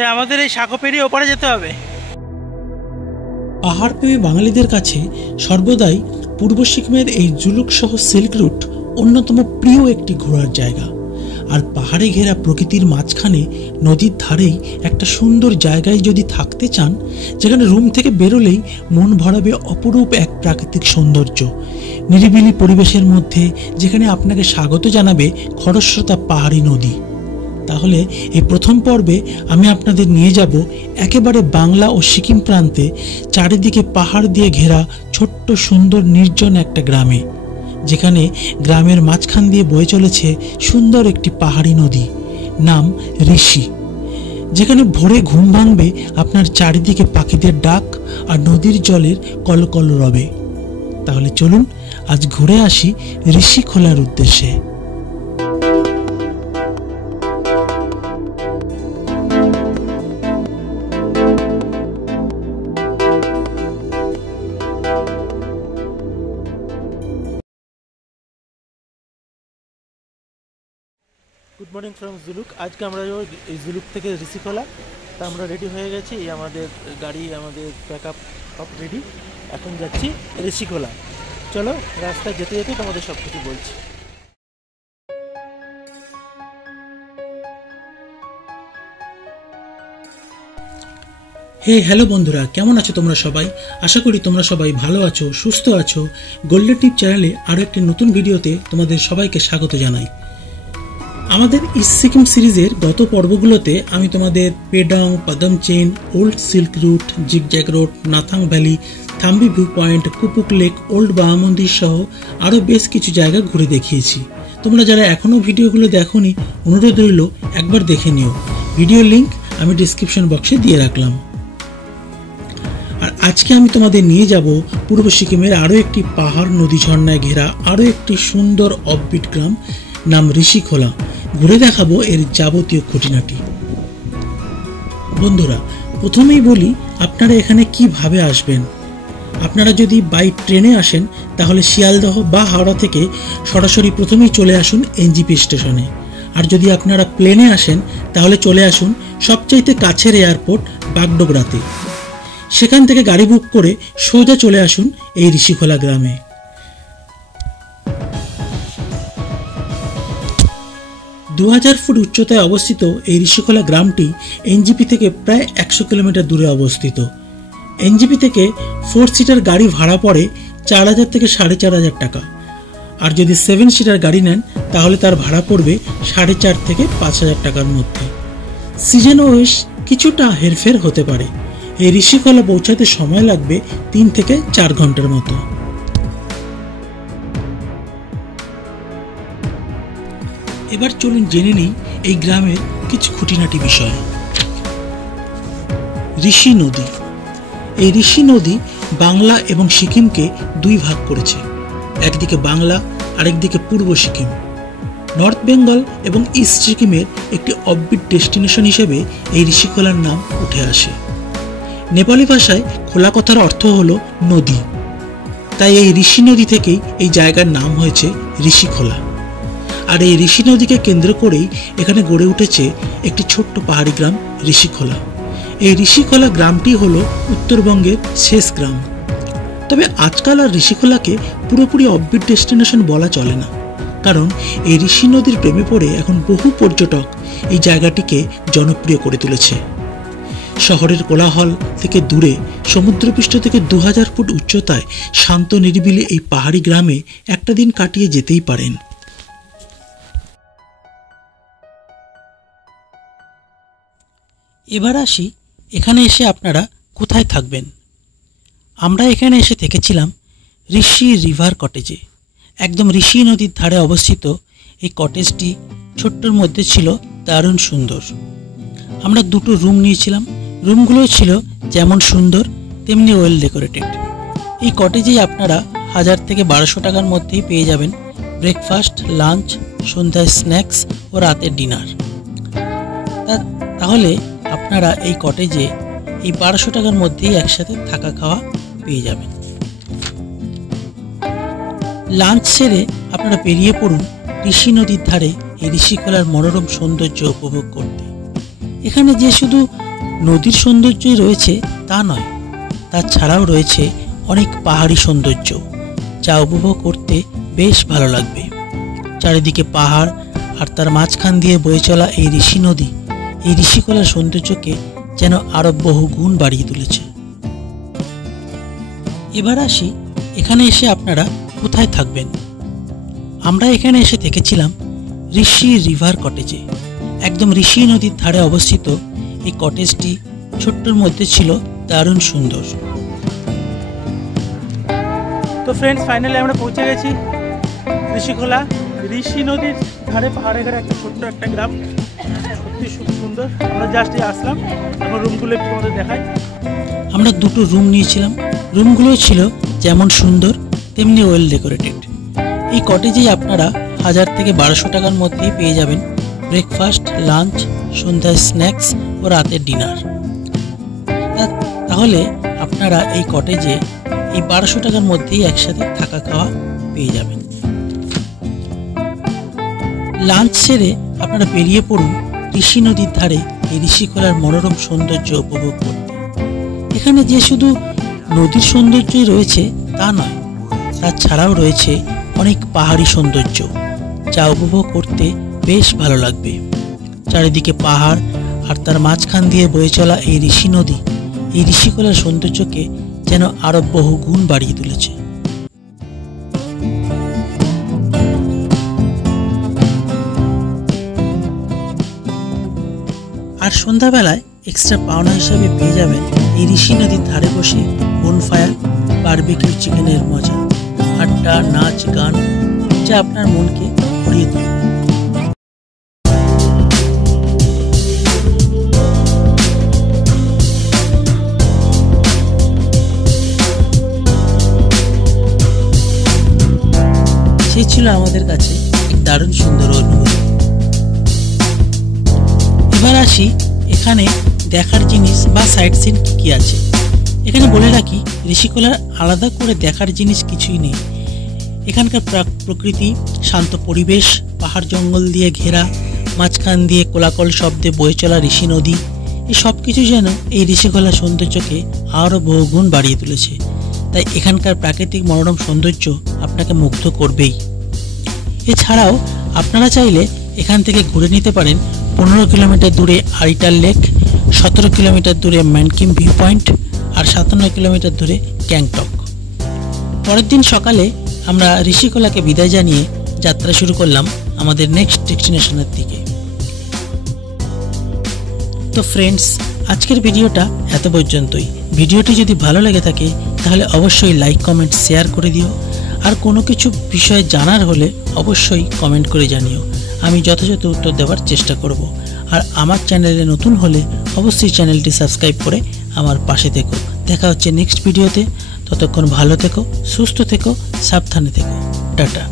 আমাদের এই সাঁকো পেরিয়ে ওপারে যেতে হবে। পাহাড় প্রেমী বাঙালিদের কাছে সর্বদাই পূর্ব সিকিমের এই জুলুক সহ সিল্ক রুট অন্যতম প্রিয় একটি ঘোরার জায়গা। আর পাহাড়ে ঘেরা প্রকৃতির মাঝখানে নদীর ধারেই একটা সুন্দর জায়গায় যদি থাকতে চান, যেখানে রুম থেকে বেরোলেই মন ভরাবে অপরূপ এক প্রাকৃতিক সৌন্দর্য, নিরিবিলি পরিবেশের মধ্যে যেখানে আপনাকে স্বাগত জানাবে খরস্রোতা পাহাড়ি নদী, তাহলে এই প্রথম পর্বে আমি আপনাদের নিয়ে যাব একেবারে বাংলা ও সিকিম প্রান্তে চারিদিকে পাহাড় দিয়ে ঘেরা ছোট্ট সুন্দর নির্জন একটা গ্রামে, যেখানে গ্রামের মাঝখান দিয়ে বয়ে চলেছে সুন্দর একটি পাহাড়ি নদী, নাম ঋষি। যেখানে ভোরে ঘুম ভাঙবে আপনার চারিদিকে পাখিদের ডাক আর নদীর জলের কলকল রবে। তাহলে চলুন আজ ঘুরে আসি ঋষি খোলার উদ্দেশ্যে। Good morning from Zuluk. আজকে আমরা এই জুলুক থেকে ঋষিখোলা, তা আমরা রেডি হয়ে গেছি। এই আমাদের গাড়ি, আমাদের ব্যাকআপ সব রেডি। এখন যাচ্ছি ঋষিখোলা। চলো রাস্তায় যেতে যেতে তোমাদের সব কিছু বলছি। হ্যালো বন্ধুরা, কেমন আছো তোমরা সবাই? আশা করি তোমরা সবাই ভালো আছো, সুস্থ আছো। গোল্ডেন টিপ চ্যানেলে আরও একটি নতুন ভিডিওতে তোমাদের সবাইকে স্বাগত জানাই। আমাদের ইস্ট সিকিম সিরিজের গত পর্বগুলোতে আমি তোমাদের Pedong, Padamchen, old silk route, zigzag road, Nathang valley, Thambi view point, Kupup lake, old Baba Mandir সহ আরও বেশ কিছু জায়গা ঘুরে দেখিয়েছি। তোমরা যারা এখনও ভিডিওগুলো দেখোনি, অনুরোধ রইল একবার দেখে নিও। ভিডিও লিঙ্ক আমি ডিসক্রিপশন বক্সে দিয়ে রাখলাম। আর আজকে আমি তোমাদের নিয়ে যাব পূর্ব সিকিমের আরও একটি পাহাড় নদী ঝর্ণায় ঘেরা আরও একটি সুন্দর অফবিট গ্রাম, নাম ঋষিখোলা। ঘুরে দেখাবো এর যাবতীয় খুঁটিনাটি। বন্ধুরা, প্রথমেই বলি আপনারা এখানে কিভাবে আসবেন। আপনারা যদি বাই ট্রেনে আসেন তাহলে শিয়ালদহ বা হাওড়া থেকে সরাসরি প্রথমেই চলে আসুন এনজিপি স্টেশনে। আর যদি আপনারা প্লেনে আসেন তাহলে চলে আসুন সবচাইতে কাছের এয়ারপোর্ট বাগডোগরাতে। সেখান থেকে গাড়ি বুক করে সোজা চলে আসুন এই ঋষিখোলা গ্রামে। 2000 ফুট উচ্চতায় অবস্থিত এই ঋষিখোলা গ্রামটি এনজিপি থেকে প্রায় 100 কিলোমিটার দূরে অবস্থিত। এনজিপি থেকে 4 সিটার গাড়ি ভাড়া পড়ে 4000 থেকে 4500 টাকা। আর যদি 7 সিটার গাড়ি নেন তাহলে তার ভাড়া পড়বে 4.5 থেকে 5000 টাকার মধ্যে। সিজন ওয়াইজ কিছুটা হেরফের হতে পারে। এই ঋষিখোলা পৌঁছাতে সময় লাগবে 3 থেকে 4 ঘন্টার মতো। এবার চলুন জেনে নিই এই গ্রামের কিছু খুঁটিনাটি বিষয়। ঋষি নদী। এই ঋষি নদী বাংলা এবং সিকিমকে দুই ভাগ করেছে, একদিকে বাংলা আরেকদিকে পূর্ব সিকিম। নর্থ বেঙ্গল এবং ইস্ট সিকিমের একটি অফবিট ডেস্টিনেশন হিসেবে এই ঋষিখোলার নাম উঠে আসে। নেপালি ভাষায় খোলা কথার অর্থ হলো নদী, তাই এই ঋষি নদী থেকেই এই জায়গার নাম হয়েছে ঋষিখোলা। আর এই ঋষি নদীকে কেন্দ্র করেই এখানে গড়ে উঠেছে একটি ছোট্ট পাহাড়ি গ্রাম ঋষিখোলা। এই ঋষিখোলা গ্রামটি হলো উত্তরবঙ্গের শেষ গ্রাম। তবে আজকাল আর ঋষিখোলাকে পুরোপুরি অফবিট ডেস্টিনেশন বলা চলে না, কারণ এই ঋষি নদীর প্রেমে পড়ে এখন বহু পর্যটক এই জায়গাটিকে জনপ্রিয় করে তুলেছে। শহরের কোলাহল থেকে দূরে সমুদ্রপৃষ্ঠ থেকে 2000 ফুট উচ্চতায় শান্ত নিরিবিলি এই পাহাড়ি গ্রামে একটা দিন কাটিয়ে যেতেই পারেন। এবার আসি এখানে এসে আপনারা কোথায় থাকবেন। আমরা এখানে এসে থেকেছিলাম ঋষি রিভার কটেজে। একদম ঋষি নদীর ধারে অবস্থিত এই কটেজটি ছোট্টর মধ্যে ছিল দারুণ সুন্দর। আমরা 2টো রুম নিয়েছিলাম। রুমগুলো ছিল যেমন সুন্দর তেমনি ওয়েল ডেকোরেটেড। এই কটেজেই আপনারা 1000 থেকে 1200 টাকার মধ্যেই পেয়ে যাবেন ব্রেকফাস্ট, লাঞ্চ, সন্ধ্যায় স্ন্যাক্স ও রাতের ডিনার। তাহলে আপনারা এই কটেজে এই 1200 টাকার মধ্যেই একসাথে থাকা খাওয়া পেয়ে যাবেন। লাঞ্চ সেরে আপনারা বেরিয়ে পড়ুন ঋষি নদীর ধারে এই ঋষিখোলার মনোরম সৌন্দর্য উপভোগ করতে। এখানে যে শুধু নদীর সৌন্দর্যই রয়েছে তা নয়, তাছাড়াও রয়েছে অনেক পাহাড়ি সৌন্দর্য, যা উপভোগ করতে বেশ ভালো লাগবে। চারিদিকে পাহাড় আর তার মাঝখান দিয়ে বয়ে চলা এই ঋষি নদী এই ঋষিকোলার সৌন্দর্যকে যেন আরো বহু গুণ বাড়িয়ে তুলেছে। এবার আসি, এখানে এসে আপনারা কোথায় থাকবেন। আমরা এখানে এসে থেকেছিলাম ঋষি রিভার কটেজে। একদম ঋষি নদীর ধারে অবস্থিত এই কটেজটি ছোট্টর মধ্যে ছিল দারুণ সুন্দর। তো ফ্রেন্ডস, ফাইনালি আমরা পৌঁছে গেছি ঋষিখোলা। ঋষি নদীর ধারে পাহাড়ের ঘাটে একটা ছোট্ট একটা গ্রাম, সত্যি খুব সুন্দর। আমরা জাস্ট আসলাম, এখন রুমগুলো একটু আমাদের দেখাই। আমরা দুটো রুম নিয়েছিলাম। রুমগুলো ছিল যেমন সুন্দর তেমনি ওয়েল ডেকোরেটেড। এই কটেজেই আপনারা 1000 থেকে 1200 টাকার মধ্যেই পেয়ে যাবেন ব্রেকফাস্ট, লাঞ্চ, সন্ধ্যায় স্ন্যাক্স ও রাতের ডিনার। তাহলে আপনারা এই কটেজে এই 1200 টাকার মধ্যেই একসাথে থাকা খাওয়া পেয়ে যাবেন। লাঞ্চ সেরে আপনারা বেরিয়ে পড়ুন ঋষি নদীর ধারে এই ঋষিখোলার মনোরম সৌন্দর্য উপভোগ করতে। এখানে যে শুধু নদীর সৌন্দর্যই রয়েছে তা নয়, তাছাড়াও রয়েছে অনেক পাহাড়ি সৌন্দর্য, যা উপভোগ করতে বেশ ভালো লাগবে। চারিদিকে পাহাড় আর তার মাঝখান দিয়ে বয়ে চলা এই ঋষি নদী এই ঋষিকোলার সৌন্দর্যকে যেন আরো বহু গুণ বাড়িয়ে তুলেছে। আর সন্ধ্যাবেলায় এক্সট্রা পাওনা হিসাবে পেয়ে যাবেন এই ঋষি নদীর ধারে বসে বনফায়ার, বারবিকিউ চিকেনের মজা, আড্ডা, নাচ, গান, যা আপনার মনকে ভরিয়ে তোলে। সেই ছিল আমাদের কাছে এক দারুণ সুন্দর অনুভূতি। এবার আসি, এখানে দেখার জিনিস বা সাইট সিন কি আছে। এখানে বলে রাখি, ঋষিকোলার আলাদা করে দেখার জিনিস কিছুই নেই। এখানকার প্রকৃতি, শান্ত পরিবেশ, পাহাড় জঙ্গল দিয়ে ঘেরা, মাঝখান দিয়ে কোলাকল শব্দে বয়ে চলা ঋষি নদী, এই সব কিছু যেন এই ঋষিকোলার সৌন্দর্যকে আরও বহুগুণ বাড়িয়ে তুলেছে। তাই এখানকার প্রাকৃতিক মনোরম সৌন্দর্য আপনাকে মুগ্ধ করবেই। এছাড়াও আপনারা চাইলে এখান থেকে ঘুরে নিতে পারেন 15 কিলোমিটার দূরে আরিটাল লেক, 17 কিলোমিটার দূরে ম্যানকিম ভিউ পয়েন্ট আর 57 কিলোমিটার দূরে গ্যাংটক। পরের দিন সকালে আমরা ঋষিকোলাকে বিদায় জানিয়ে যাত্রা শুরু করলাম আমাদের নেক্সট ডেস্টিনেশনের দিকে। তো ফ্রেন্ডস, আজকের ভিডিওটা এত পর্যন্তই। ভিডিওটি যদি ভালো লেগে থাকে তাহলে অবশ্যই লাইক, কমেন্ট, শেয়ার করে দিও। আর কোনো কিছু বিষয়ে জানার হলে অবশ্যই কমেন্ট করে জানিও, আমি যথাযথ উত্তর দেওয়ার চেষ্টা করব। আর আমার চ্যানেলে নতুন হলে অবশ্যই চ্যানেলটি সাবস্ক্রাইব করে আমার পাশে থেকো। দেখা হচ্ছে নেক্সট ভিডিওতে। ততক্ষণ ভালো থেকো, সুস্থ থেকো, সাবধানে থেকো। টাটা।